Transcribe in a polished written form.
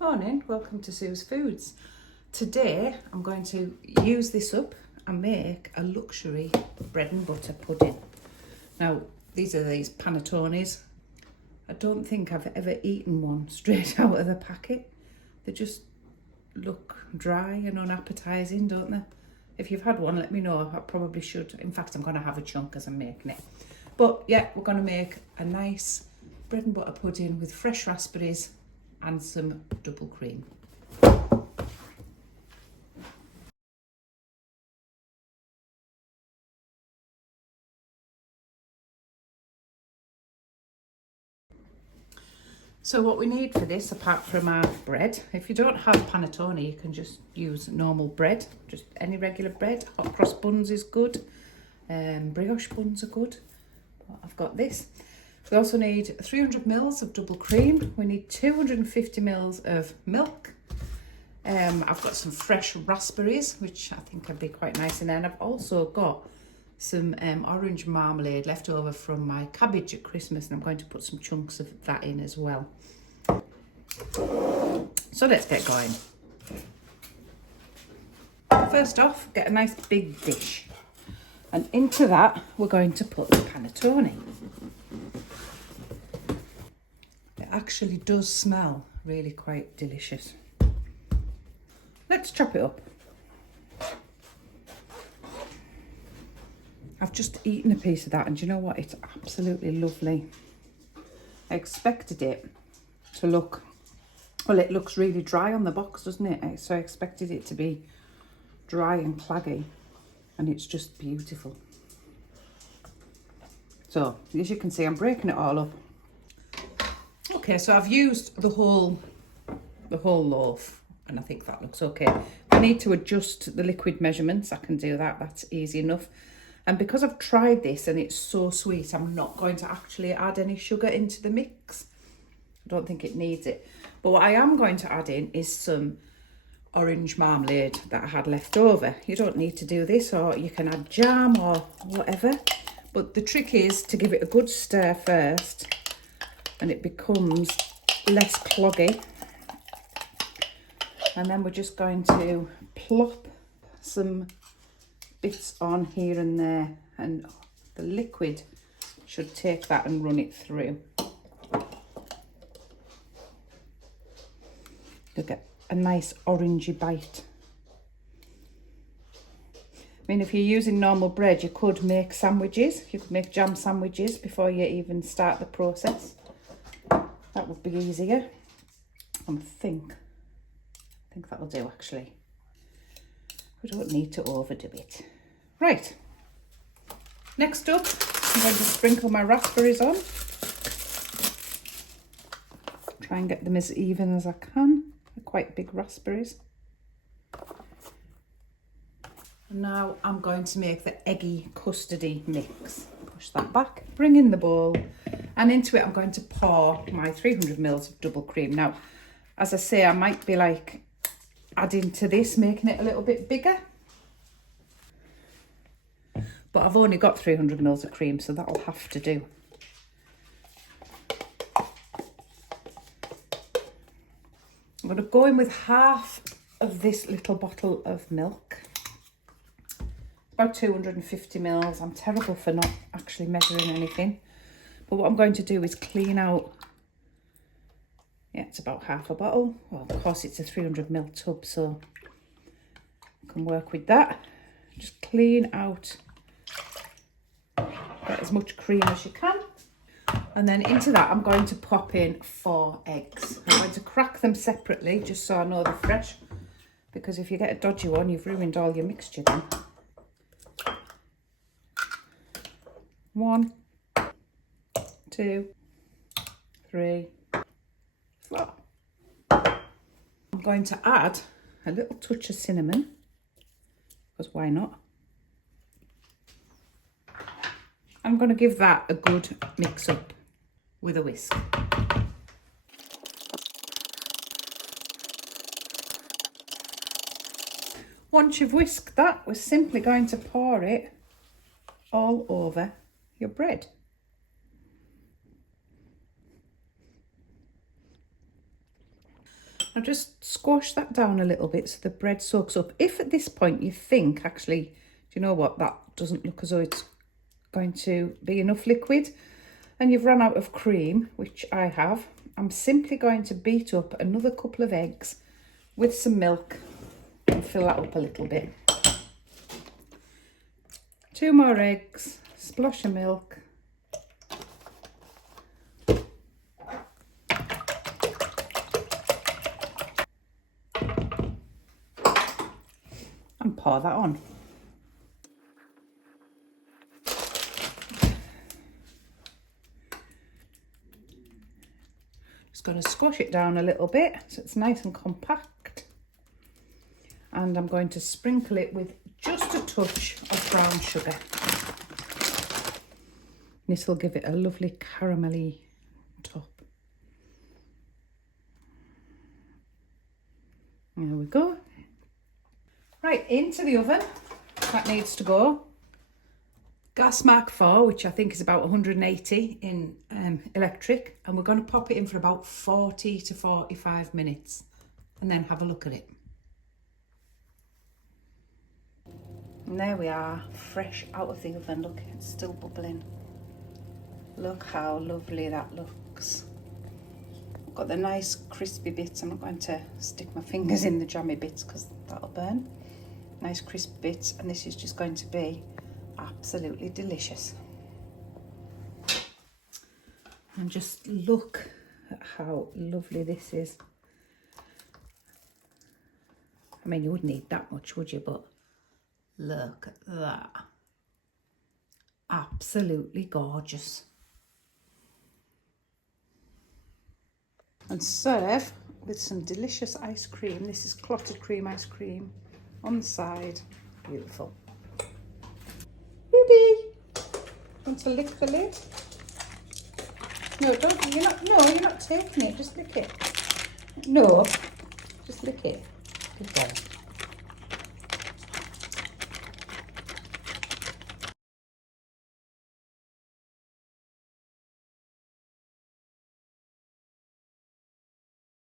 Morning, welcome to Sue's Foods. Today I'm going to use this up and make a luxury bread and butter pudding. Now these are these Panettones. I don't think I've ever eaten one straight out of the packet. They just look dry and unappetising, don't they? If you've had one, let me know. I probably should. In fact, I'm going to have a chunk as I'm making it. But yeah, we're going to make a nice bread and butter pudding with fresh raspberries and some double cream. So what we need for this, apart from our bread, if you don't have panettone, you can just use normal bread, just any regular bread. Hot cross buns is good, brioche buns are good. But I've got this. We also need 300 mils of double cream. We need 250 mils of milk. I've got some fresh raspberries, which I think would be quite nice in there. And I've also got some orange marmalade left over from my cabbage at Christmas, and I'm going to put some chunks of that in as well. So let's get going. First off, get a nice big dish, and into that we're going to put the panettone. It actually does smell really quite delicious. Let's chop it up. I've just eaten a piece of that, and do you know what? It's absolutely lovely. I expected it to look, well, it looks really dry on the box, doesn't it? So I expected it to be dry and claggy, and it's just beautiful. So as you can see, I'm breaking it all up. Okay, so I've used the whole loaf, and I think that looks okay. If I need to adjust the liquid measurements, I can do that. That's easy enough. And because I've tried this and it's so sweet, I'm not going to actually add any sugar into the mix. I don't think it needs it. But what I am going to add in is some orange marmalade that I had left over. You don't need to do this, or you can add jam or whatever. But the trick is to give it a good stir first, and it becomes less cloggy. And then we're just going to plop some bits on here and there, and the liquid should take that and run it through. You'll get a nice orangey bite. I mean, if you're using normal bread, you could make sandwiches. You could make jam sandwiches before you even start the process. That would be easier. I think that'll do, actually. We don't need to overdo it. Right. Next up, I'm going to sprinkle my raspberries on. Try and get them as even as I can. They're quite big raspberries. And now I'm going to make the eggy custardy mix. Push that back, bring in the bowl, and into it I'm going to pour my 300 mils of double cream. Now, as I say, I might be like adding to this, making it a little bit bigger. But I've only got 300 mils of cream, so that'll have to do. I'm going to go in with half of this little bottle of milk. About 250 mils. I'm terrible for not actually measuring anything. But what I'm going to do is clean out. Yeah, it's about half a bottle. Well, of course, it's a 300 ml tub, so I can work with that. Just clean out, get as much cream as you can. And then into that, I'm going to pop in 4 eggs. I'm going to crack them separately, just so I know they're fresh. Because if you get a dodgy one, you've ruined all your mixture then. 1, 2, 3, 4. I'm going to add a little touch of cinnamon, because why not? I'm going to give that a good mix up with a whisk. Once you've whisked that, we're simply going to pour it all over your bread. I'll just squash that down a little bit so the bread soaks up. If at this point you think, actually, do you know what, that doesn't look as though it's going to be enough liquid and you've run out of cream, which I have, I'm simply going to beat up another couple of eggs with some milk and fill that up a little bit. 2 more eggs, splash of milk. And pour that on. Just going to squash it down a little bit so it's nice and compact. And I'm going to sprinkle it with just a touch of brown sugar. This will give it a lovely caramelly top. There we go. Right, into the oven. That needs to go. Gas mark 4, which I think is about 180 in electric, and we're going to pop it in for about 40 to 45 minutes and then have a look at it. And there we are, fresh out of the oven. Look, it's still bubbling. Look how lovely that looks. I've got the nice crispy bits. I'm not going to stick my fingers in the jammy bits because that'll burn. Nice crisp bits, and this is just going to be absolutely delicious. And just look at how lovely this is. I mean, you wouldn't need that much, would you? But look at that. Absolutely gorgeous. And serve with some delicious ice cream. This is clotted cream ice cream on the side. Beautiful. Ruby, want to lick the lid? No, don't. You're not taking it. Just lick it. No, just lick it. Good boy.